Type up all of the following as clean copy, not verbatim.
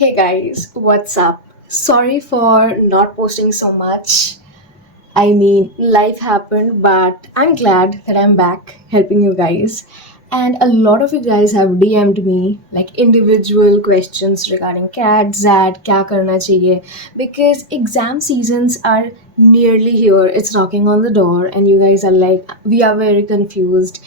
Hey guys, what's up? Sorry for not posting so much. Life happened, but I'm glad that I'm back helping you guys. And a lot of you guys have DM'd me like individual questions regarding CAT, XAT, kya karna chahiye, because exam seasons are nearly here. It's knocking on the door, and you guys are like, we are very confused.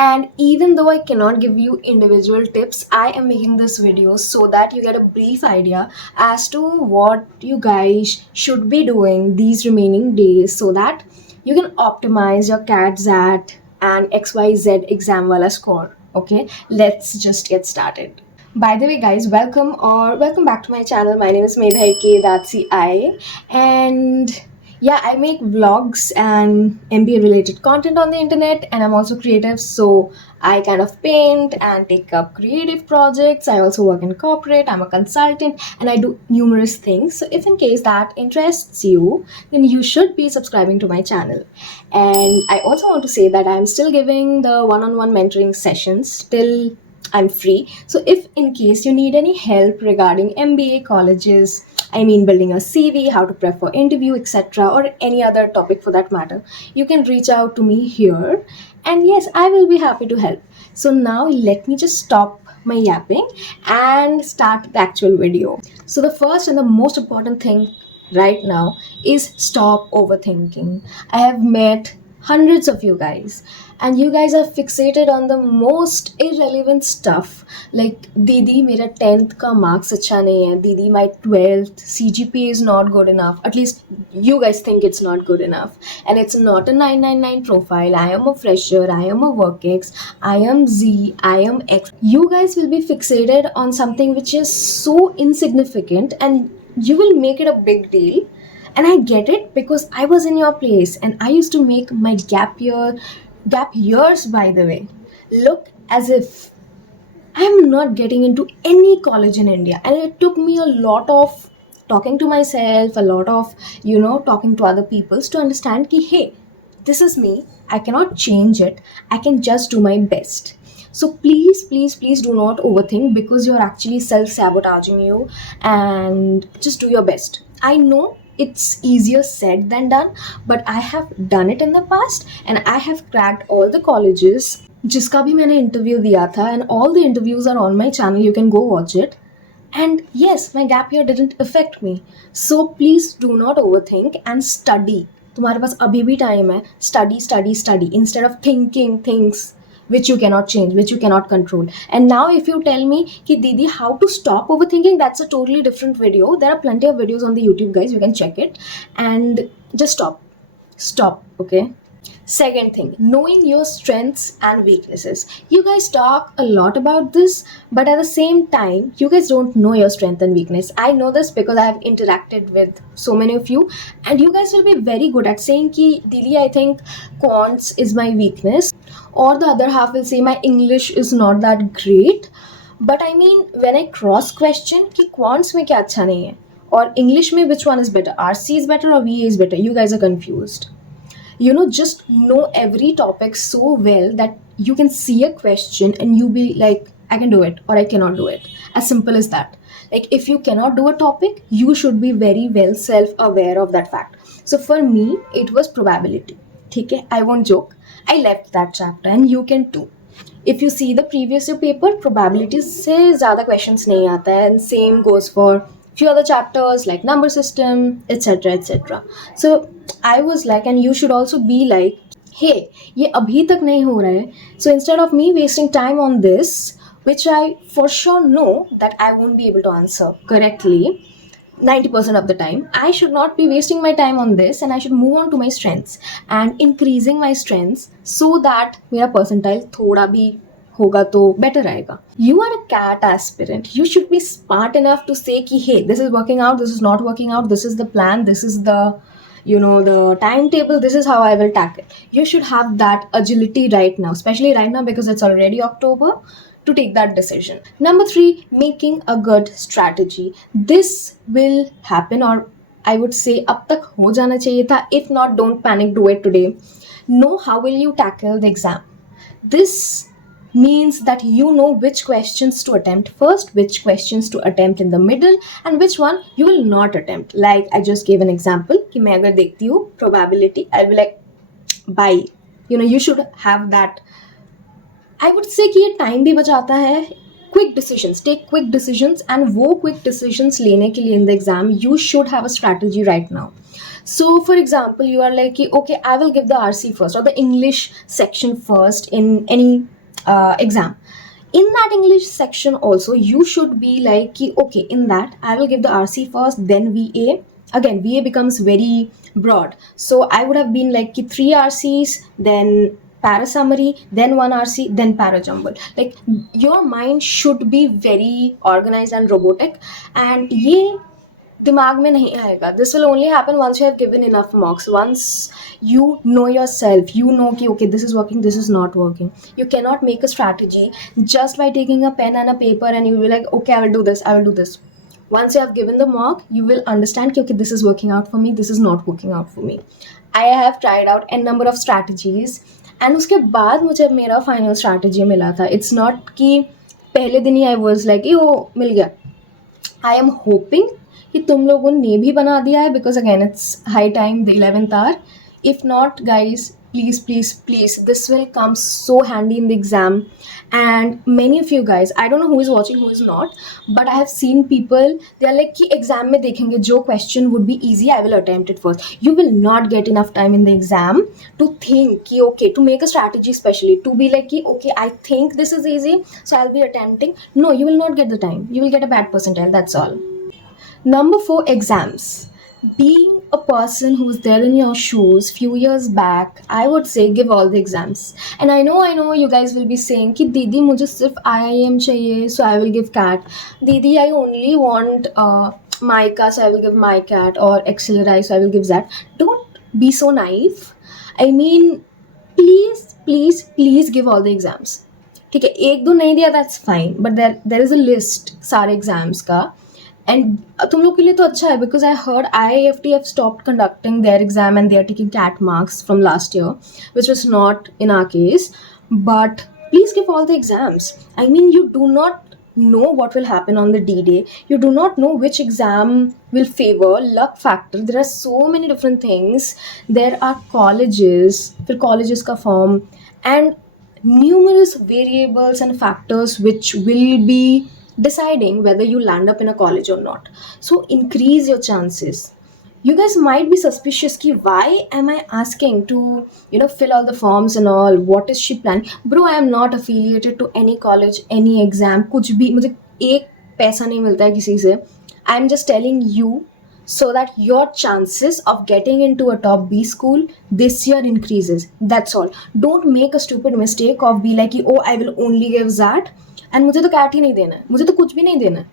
And even though I cannot give you individual tips, I am making this video so that you get a brief idea as to what you guys should be doing these remaining days so that you can optimize your CAT, XAT, and XYZ exam wala score. Okay, let's just get started. By the way, guys, welcome back to my channel. My name is Medha, that's the I, and yeah, I make vlogs and MBA related content on the internet, and I'm also creative, so I kind of paint and take up creative projects. I also work in corporate. I'm a consultant, and I do numerous things. So if in case that interests you, then you should be subscribing to my channel. And I also want to say that I'm still giving the one-on-one mentoring sessions till I'm free. So if in case you need any help regarding MBA colleges, building a CV, how to prep for interview, etc., or any other topic for that matter, you can reach out to me here. And yes, I will be happy to help. So now let me just stop my yapping and start the actual video. So the first and the most important thing right now is stop overthinking. I have met hundreds of you guys, and you guys are fixated on the most irrelevant stuff like didi mera 10th ka marks acha nahi hai, didi my 12th CGPA is not good enough. At least you guys think it's not good enough, and it's not a 999 profile. I am a fresher, I am a work ex, I am Z, I am X. You guys will be fixated on something which is so insignificant, and you will make it a big deal. And I get it because I was in your place and I used to make my gap years, by the way, look as if I'm not getting into any college in India. And it took me a lot of talking to myself, a lot of, talking to other people to understand ki, hey, this is me. I cannot change it. I can just do my best. So please, please, please do not overthink because you're actually self-sabotaging you, and just do your best. I know it's easier said than done, but I have done it in the past and I have cracked all the colleges जिसका भी मैंने interview दिया था, and all the interviews are on my channel. You can go watch it. And yes, my gap year didn't affect me. So please do not overthink and study. तुम्हारे पास अभी भी time है. Study, study, study instead of thinking things which you cannot change, which you cannot control. And now if you tell me कि दीदी how to stop overthinking, that's a totally different video. There are plenty of videos on the YouTube, guys. You can check it and just stop, okay? Second thing, knowing your strengths and weaknesses. You guys talk a lot about this, but at the same time, you guys don't know your strength and weakness. I know this because I have interacted with so many of you, and you guys will be very good at saying ki, Dili, I think quants is my weakness, or the other half will say my English is not that great. But when I cross question ki quants mein kya acha nahi hai, or English mein which one is better, RC is better or VA is better, you guys are confused. Just know every topic so well that you can see a question and you be like, I can do it or I cannot do it. As simple as that. Like if you cannot do a topic, you should be very well self-aware of that fact. So for me, it was probability. Okay, I won't joke. I left that chapter and you can too. If you see the previous year paper, probability से ज़्यादा questions नहीं आता है, and same goes for few other chapters like number system, etc, etc. So I was like, and you should also be like, hey, ये अभी तक नहीं हो रहा है. So instead of me wasting time on this, which I for sure know that I won't be able to answer correctly 90% of the time, I should not be wasting my time on this, and I should move on to my strengths and increasing my strengths so that मेरा percentile थोड़ा भी होगा तो better आएगा. You are a CAT aspirant. You should be smart enough to say कि hey, this is working out, this is not working out, this is the plan, this is the the timetable, this is how I will tackle. You should have that agility right now, especially right now because it's already October, to take that decision. Number 3, making a good strategy. This will happen, or I would say अब तक हो जाना चाहिए था. If not, don't panic, do it today. Know how will you tackle the exam. This means that you know which questions to attempt first, which questions to attempt in the middle, and which one you will not attempt. Like I just gave an example कि मैं अगर देखती हूँ probability, I'll be like bye. You should have that. I would say कि ये time भी बचाता है. Quick decisions, take quick decisions, and वो quick decisions लेने के लिए in the exam you should have a strategy right now. So for example, you are like okay, I will give the RC first or the English section first in any exam. In that English section also you should be like okay, in that I will give the RC first, then VA. Again, VA becomes very broad, so I would have been like 3 RCs, then para summary, then 1 RC, then para jumble. Like your mind should be very organized and robotic, and ये दिमाग में नहीं आएगा. This will only happen once you have given enough marks, once you know yourself, you know कि okay, this is working, this is not working. You cannot make a strategy just by taking a pen and a paper and you will be like okay, I will do this, I will do this. Once you have given the mark, you will understand कि okay, this is working out for me, this is not working out for me. I have tried out n number of strategies and उसके बाद मुझे मेरा final strategy मिला था. It's not कि पहले दिन ही आई वॉज लाइक वो मिल गया. आई एम होपिंग कि तुम लोगों ने भी बना दिया है, because again it's high time the 11th hour. If not, guys, please, this will come so handy in the exam. And many of you guys, I don't know who is watching, who is not, but I have seen people, they are like कि exam में देखेंगे जो question would be easy, I will attempt it first. You will not get enough time in the exam to think कि okay, to make a strategy, especially to be like कि okay, I think this is easy, so I'll be attempting. No, you will not get the time. You will get a bad percentile, that's all. Number 4, exams. Being a person who's there in your shoes few years back, I would say give all the exams. And I know you guys will be saying कि दीदी मुझे सिर्फ IIM चाहिए, so I will give CAT. दीदी I only want MICA, so I will give MICAT, or XLRI, so I will give that. Don't be so naive. I mean, please give all the exams. ठीक है, एक दो नहीं दिया that's fine, but there is a list सारे exams का. And तुम लोग के लिए तो अच्छा है, because I heard IIFT have stopped conducting their exam and they are taking CAT marks from last year, which was not in our case. But please give all the exams. I mean, you do not know what will happen on the D-Day. You do not know which exam will favor, luck factor. There are so many different things. There are colleges, फिर colleges का form, and numerous variables and factors which will be deciding whether you land up in a college or not. So increase your chances. You guys might be suspicious ki why am I asking to fill all the forms and all, what is she planning? Bro, I am not affiliated to any college, any exam, कुछ भी मुझे एक पैसा नहीं मिलता है किसी से. I am just telling you so that your chances of getting into a top B school this year increases. That's all. Don't make a stupid mistake of be like oh, I will only give that and मुझे तो cat ही नहीं देना है, मुझे तो कुछ भी नहीं देना है.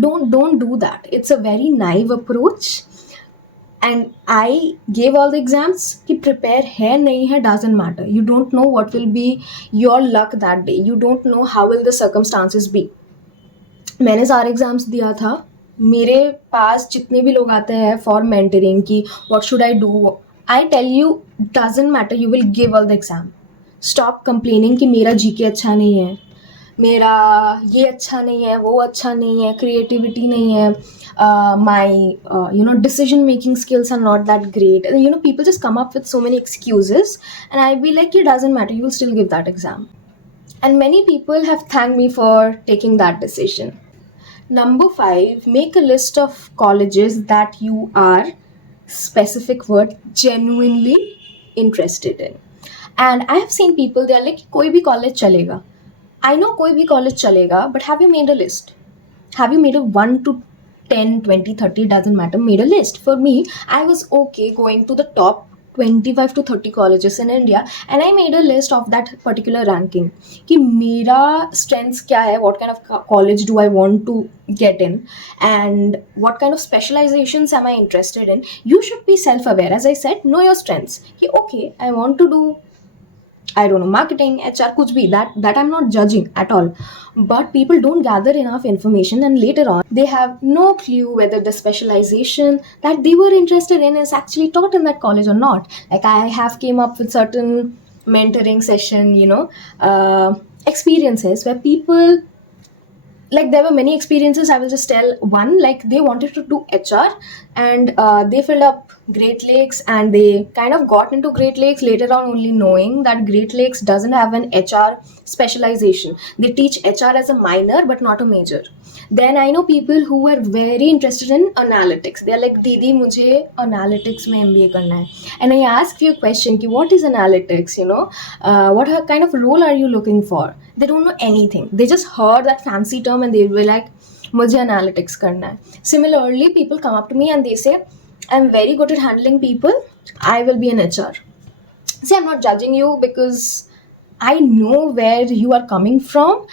Don't do that. It's a very naive approach. And I gave all the exams कि prepare है नहीं है doesn't matter. You don't know what will be your luck that day. You don't know how will the circumstances be. मैंने सारे exams दिया था. मेरे पास जितने भी लोग आते हैं फॉर मेंटरिंग कि what should I do, I tell you doesn't matter. You will give all the exam. Stop complaining कि मेरा GK अच्छा नहीं है, मेरा ये अच्छा नहीं है, वो अच्छा नहीं है, क्रिएटिविटी नहीं है, my decision making skills are not that great. People just come up with so many excuses and I'll be like it doesn't matter, you will still give that exam. And many people have thanked me for taking that decision. Number 5, make a list of colleges that you are, specific word, genuinely interested in. And I have seen people, they are like कोई भी college चलेगा. I know कोई भी college चलेगा, but have you made a list? Have you made a 1 to 10, 20, 30, doesn't matter, made a list? For me, I was okay going to the top 25 to 30 colleges in India and I made a list of that particular ranking कि मेरा strengths क्या है, what kind of college do I want to get in and what kind of specializations am I interested in. You should be self-aware. As I said, know your strengths कि okay, I want to do, I don't know, marketing, HR, kuch bhi, that I'm not judging at all. But people don't gather enough information and later on they have no clue whether the specialization that they were interested in is actually taught in that college or not. Like I have came up with certain mentoring session, experiences where people, like there were many experiences. I will just tell one. Like they wanted to do HR, and they filled up Great Lakes, and they kind of got into Great Lakes later on, only knowing that Great Lakes doesn't have an HR specialization. They teach HR as a minor but not a major. Then I know people who were very interested in analytics. They're like, Didi, mujhe analytics mein MBA karna hai. And I ask you a question, ki, what is analytics? What kind of role are you looking for? They don't know anything. They just heard that fancy term and they were like, mujhe analytics karna hai. Similarly, people come up to me and they say, I'm very good at handling people. I will be an HR. See, I'm not judging you because I know where you are coming from.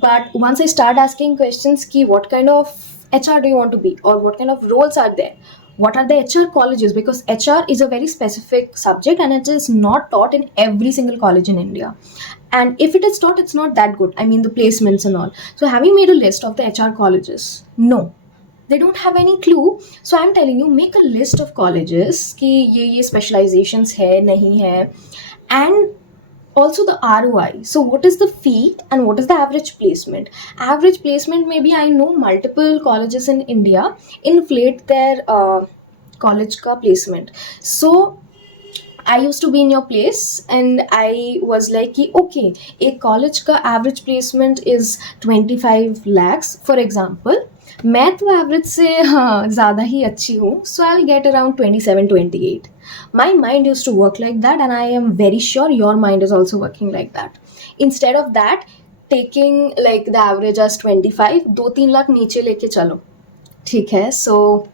But once I start asking questions, ki what kind of HR do you want to be, or what kind of roles are there? What are the HR colleges? Because HR is a very specific subject and it is not taught in every single college in India. And if it is taught, it's not that good. I mean, the placements and all. So, have you made a list of the HR colleges? No, they don't have any clue. So I'm telling you, make a list of colleges कि ये specializations है नहीं है, and also the ROI. So what is the fee and what is the average placement? Average placement, maybe I know multiple colleges in India inflate their college ka placement. So I used to be in your place and I was like कि okay, एक college का average placement is 25 lakhs for example. मैं तो average से हाँ ज़्यादा ही अच्छी हूँ, so I'll get around 27-28. My mind used to work like that, and I am very sure your mind is also working like that. Instead of that, taking like the average as 25, 2-3 lakh नीचे लेके चलो, ठीक है? So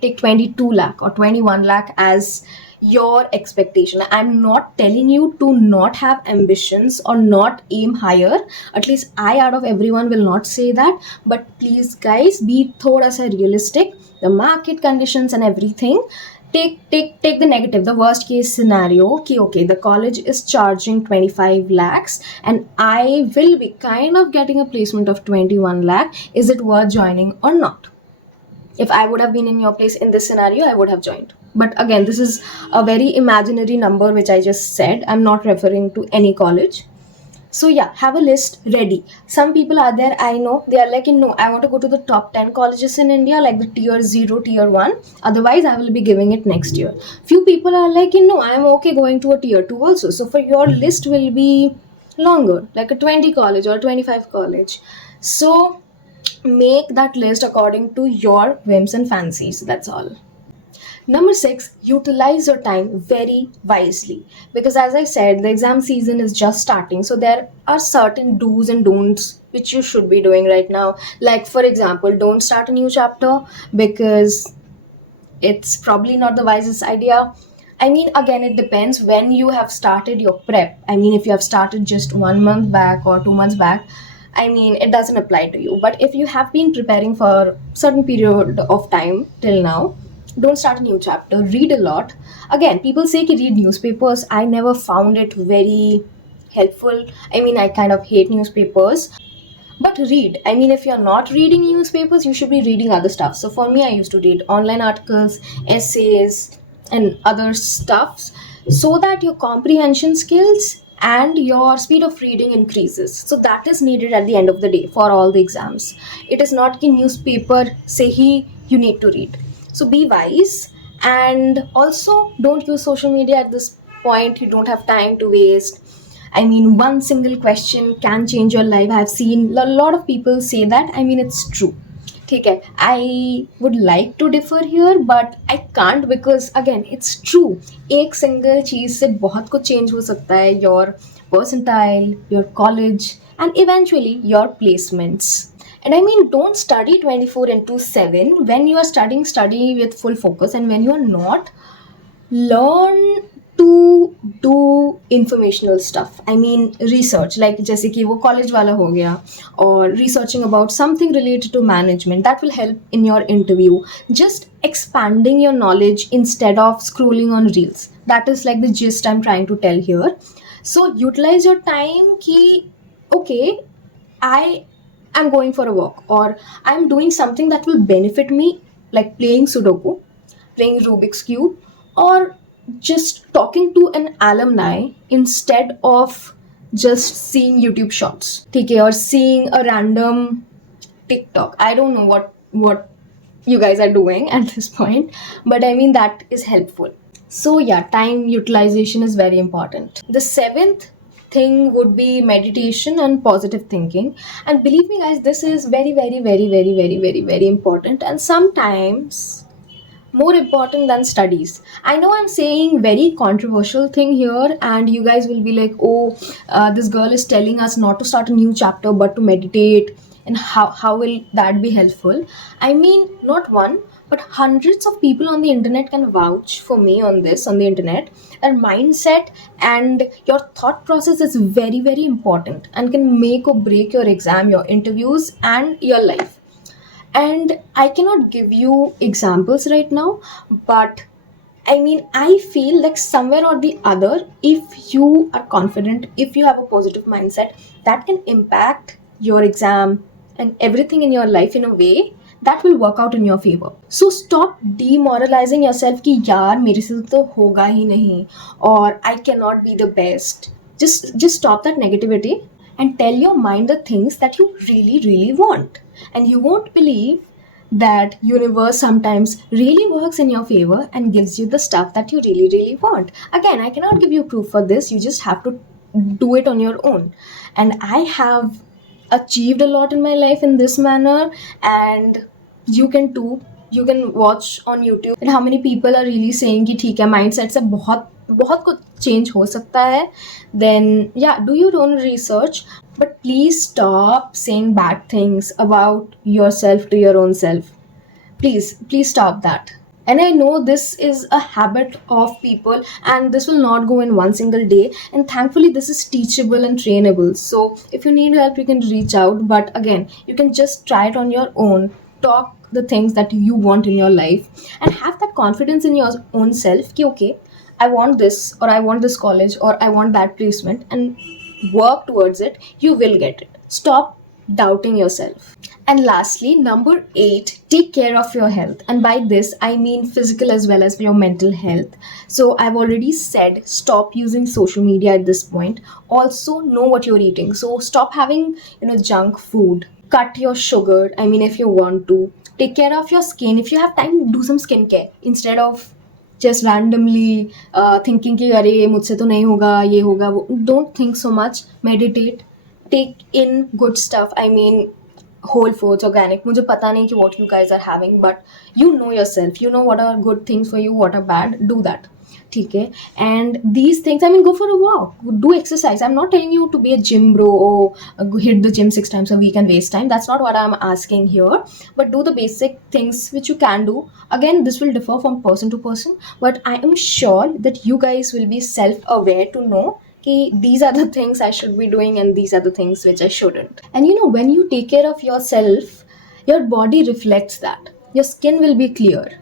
take 22 lakh or 21 lakh as your expectation. I'm not telling you to not have ambitions or not aim higher. At least I out of everyone will not say that, but please guys, be thoda sa realistic. The market conditions and everything, take the negative, the worst case scenario ki okay, the college is charging 25 lakhs and I will be kind of getting a placement of 21 lakh. Is it worth joining or not? If I would have been in your place in this scenario, I would have joined. But again, this is a very imaginary number which I just said. I'm not referring to any college. So yeah, have a list ready. Some people are there, I know, they are like, no, I want to go to the top 10 colleges in India, like the tier 0, tier 1. Otherwise, I will be giving it next year. Few people are like, no, I am okay going to a tier 2 also. So for your list will be longer, like a 20 college or 25 college. So make that list according to your whims and fancies. That's all. Number 6, utilize your time very wisely. Because as I said, the exam season is just starting. So there are certain do's and don'ts which you should be doing right now. Like for example, don't start a new chapter because it's probably not the wisest idea. I mean, again, it depends when you have started your prep. I mean, if you have started just 1 month back or 2 months back, I mean, it doesn't apply to you. But if you have been preparing for certain period of time till now, don't start a new chapter. Read a lot. Again, people say ki read newspapers. I never found it very helpful. I mean, I kind of hate newspapers. But read. I mean, if you're not reading newspapers, you should be reading other stuff. So for me, I used to read online articles, essays, and other stuffs so that your comprehension skills and your speed of reading increases. So that is needed at the end of the day for all the exams. It is not ki newspaper se hi you need to read. So be wise, and also don't use social media at this point. You don't have time to waste. I mean, one single question can change your life. I've seen a lot of people say that. I mean, it's true. ठीक है, I would like to differ here, but I can't because again, it's true. एक single चीज़ से बहुत कुछ change हो सकता है. Your percentile, your college, and eventually your placements. And I mean, don't study 24 into 7. When you are studying, study with full focus. And when you are not, learn to do informational stuff. I mean, research, like जैसे कि वो college वाला हो गया, or researching about something related to management. That will help in your interview. Just expanding your knowledge instead of scrolling on reels. That is like the gist I'm trying to tell here. So utilize your time कि okay, I am going for a walk, or I'm doing something that will benefit me, like playing Sudoku, playing Rubik's Cube, or just talking to an alumni instead of just seeing YouTube shorts, okay, or seeing a random TikTok. I don't know what you guys are doing at this point, but I mean that is helpful. So yeah, time utilization is very important. The seventh thing would be meditation and positive thinking. And believe me guys, this is very very very very very very very important, and sometimes more important than studies. I know I'm saying very controversial thing here, and you guys will be like, oh, this girl is telling us not to start a new chapter but to meditate, and how will that be helpful? I mean, not one but hundreds of people on the internet can vouch for me on this, on the internet, that mindset and your thought process is very very important and can make or break your exam, your interviews, and your life. And I cannot give you examples right now, but I mean, I feel like somewhere or the other, if you are confident, if you have a positive mindset, that can impact your exam and everything in your life in a way that will work out in your favor. So stop demoralizing yourself कि यार मेरे से तो होगा ही नहीं, or I cannot be the best. Just stop that negativity and tell your mind the things that you really really want, and you won't believe that universe sometimes really works in your favor and gives you the stuff that you really really want. Again, I cannot give you proof for this, you just have to do it on your own. And I have achieved a lot in my life in this manner, and you can too. You can watch on YouTube and how many people are really saying कि ठीक है mindset से बहुत बहुत कुछ change हो सकता है. Then yeah, do your own research, but please stop saying bad things about yourself to your own self. Please stop that. And I know this is a habit of people, and this will not go in one single day, and thankfully this is teachable and trainable. So if you need help, you can reach out, but again, you can just try it on your own. Talk the things that you want in your life and have that confidence in your own self ki okay, I want this, or I want this college, or I want that placement, and work towards it. You will get it. Stop doubting yourself. And lastly, number 8, take care of your health. And by this, I mean physical as well as your mental health. So I've already said, stop using social media at this point. Also, know what you're eating. So stop having, junk food. Cut your sugar. I mean, if you want to. Take care of your skin. If you have time, do some skincare instead of just randomly thinking कि अरे मुझसे तो नहीं होगा, ये होगा वो. Don't think so much. Meditate. Take in good stuff. I mean, whole foods, organic. मुझे पता नहीं कि what you guys are having, but you know yourself. You know what are good things for you, what are bad. Do that. ठीक है. And these things, I mean, go for a walk, do exercise. I'm not telling you to be a gym bro or hit the gym 6 times a week and waste time. That's not what I'm asking here. But do the basic things which you can do. Again, this will differ from person to person, but I am sure that you guys will be self-aware to know these are the things I should be doing and these are the things which I shouldn't. And when you take care of yourself, your body reflects that. Your skin will be clear.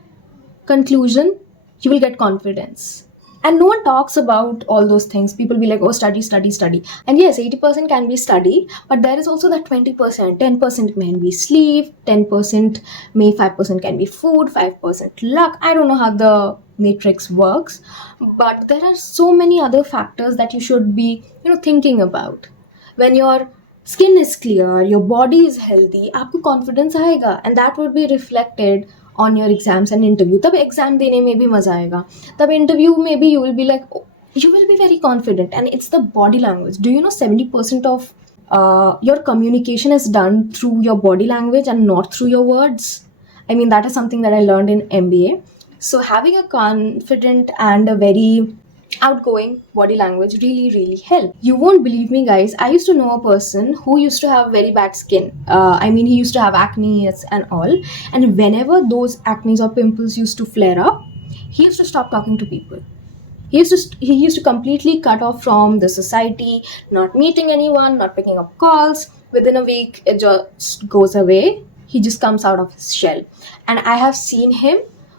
Conclusion, you will get confidence. And no one talks about all those things. People be like, oh, study, study, study. And yes, 80% can be study, but there is also that 20%. 10% may be sleep, 10% may 5% can be food, 5% luck. I don't know how the matrix works, but there are so many other factors that you should be, thinking about. When your skin is clear, your body is healthy, आपको confidence आएगा, and that would be reflected on your exams and interview. तब exam देने में भी मजा आएगा. तब interview में भी you will be like, oh, you will be very confident, and it's the body language. Do you know 70% of your communication is done through your body language and not through your words? I mean, that is something that I learned in MBA. So having a confident and a very outgoing body language really really help. You won't believe me guys, I used to know a person who used to have very bad skin. I mean, he used to have acne and all, and whenever those acne or pimples used to flare up, he used to stop talking to people. He used to completely cut off from the society, not meeting anyone, not picking up calls. Within a week it just goes away. He just comes out of his shell. And I have seen him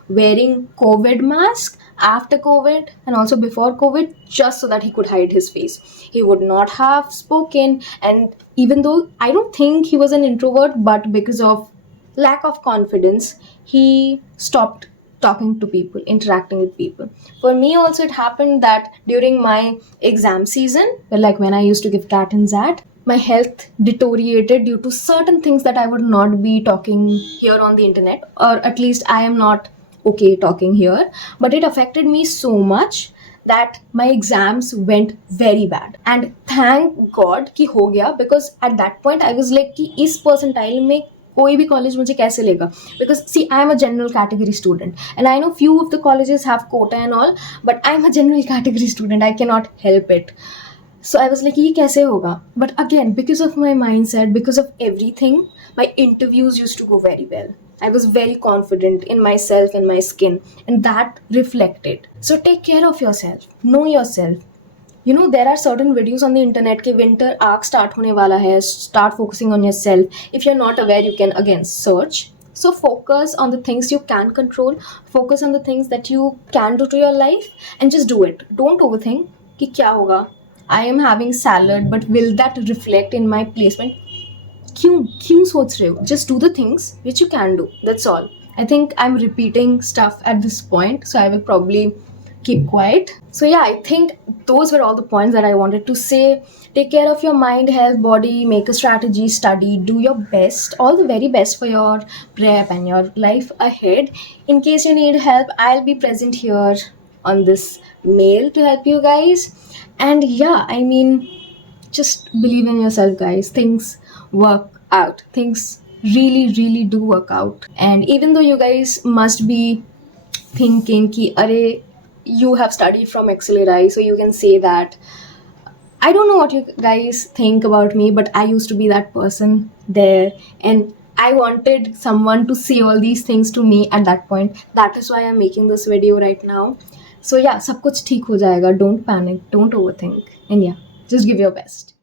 wearing COVID mask after COVID and also before COVID, just so that he could hide his face. He would not have spoken, and even though I don't think he was an introvert, but because of lack of confidence, he stopped talking to people, interacting with people. For me also it happened that during my exam season, like when I used to give CAT and XAT, my health deteriorated due to certain things that I would not be talking here on the internet, or at least I am not okay talking here. But it affected me so much that my exams went very bad, and thank god कि हो गया, because at that point I was like कि इस percentile में कोई भी college मुझे कैसे लेगा, because see I am a general category student and I know few of the colleges have quota and all, but I am a general category student, I can not help it. So I was like ये कैसे होगा. But again, because of my mindset, because of everything, my interviews used to go very well. I was very confident in myself and my skin, and that reflected. So take care of yourself, know yourself. You know, there are certain videos on the internet कि winter arc start होने वाला है, start focusing on yourself. If you're not aware, you can again search. So focus on the things you can control, focus on the things that you can do to your life, and just do it. Don't overthink कि क्या होगा. I am having salad, but will that reflect in my placement? क्यों क्यों सोच रहे हो? Just do the things which you can do. That's all. I think I'm repeating stuff at this point, so I will probably keep quiet. So yeah, I think those were all the points that I wanted to say. Take care of your mind, health, body, make a strategy, study, do your best, all the very best for your prep and your life ahead. In case you need help, I'll be present here on this mail to help you guys. And yeah, I mean, just believe in yourself, guys. Things work out. Things really, really do work out. And even though you guys must be thinking ki are you have studied from XLRI, so you can say that. I don't know what you guys think about me, but I used to be that person there, and I wanted someone to say all these things to me at that point. That is why I'm making this video right now. So yeah, सब कुछ ठीक हो जाएगा. Don't panic, don't overthink, and yeah, just give your best.